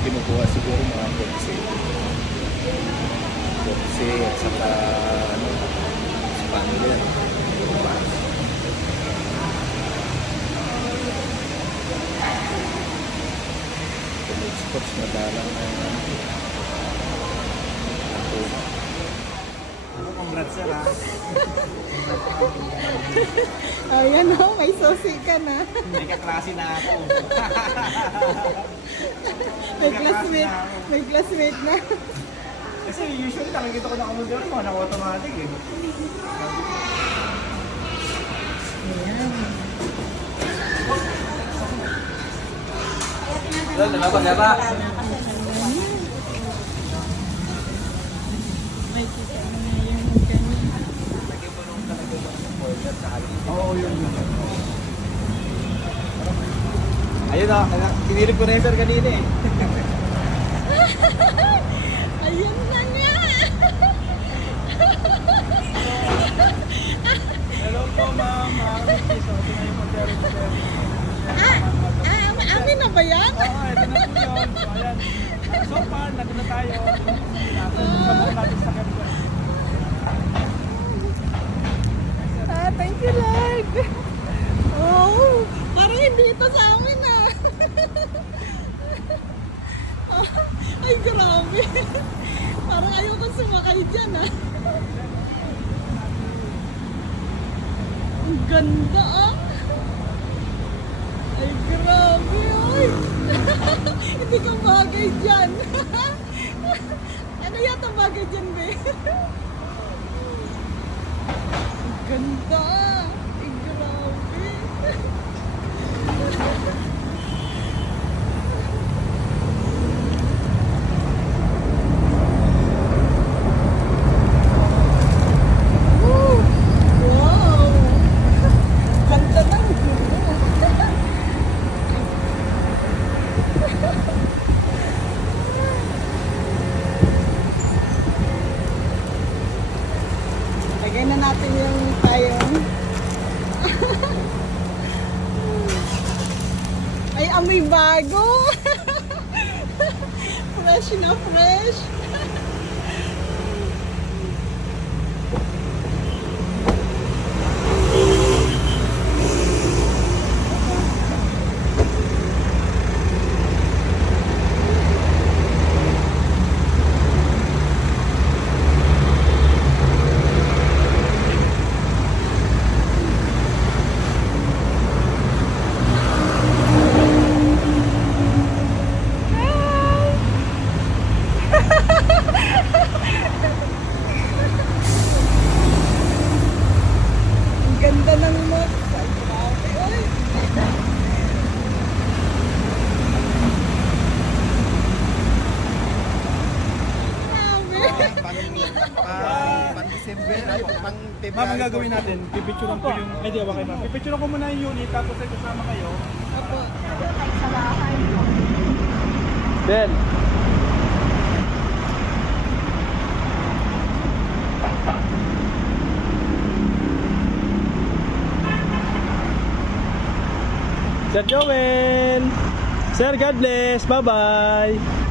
kinukuha siguro mga 14 at saka ano, Spanier. Sports na dalang Congrats sir ha. Ayan o, may sosi ka na. May kaklase na ako. May classmate na. Kasi usually nakikita ko na kamudyo mo, naka-automatic eh. Ayan. Doon, diba ko, diba? May kita mo na yung ganyan. Oo, yun. Ayun o, kinilip ko na yun sir kanina eh. Ayan na nga. Hello po ma'am, so ito na yung pagkari ko sir. Amin na ba yan? Oo, ito na po yun. So ayan, so far, nandun na tayo. Sabang natin sa kanila. Thank you, Lord. Oh, parang hindi ito sa amin ah. Ay, grabe. Parang ayoko sumakay dyan ah. Ang ganda ah. Ay, grabe ay. Hindi ka bagay dyan. Ano yata bagay dyan, be? Ang ganda. Ay, grabe. Woo! Wow! Ganda ng view. Lagay na natin yung tayong. Ay, amoy bago. Fresh na fresh. Ang ganda ng mood. Ay, grabe. Ay. Grabe. Pang-December, ay pang February. Ma'am, ang gagawin natin, pipicturean ko yung, ay di, okay ma'am. Pipicturean ko muna yung unit, tapos ay kasama kayo. Apo. Ben. Sir Joel! Sir, God bless! Bye-bye!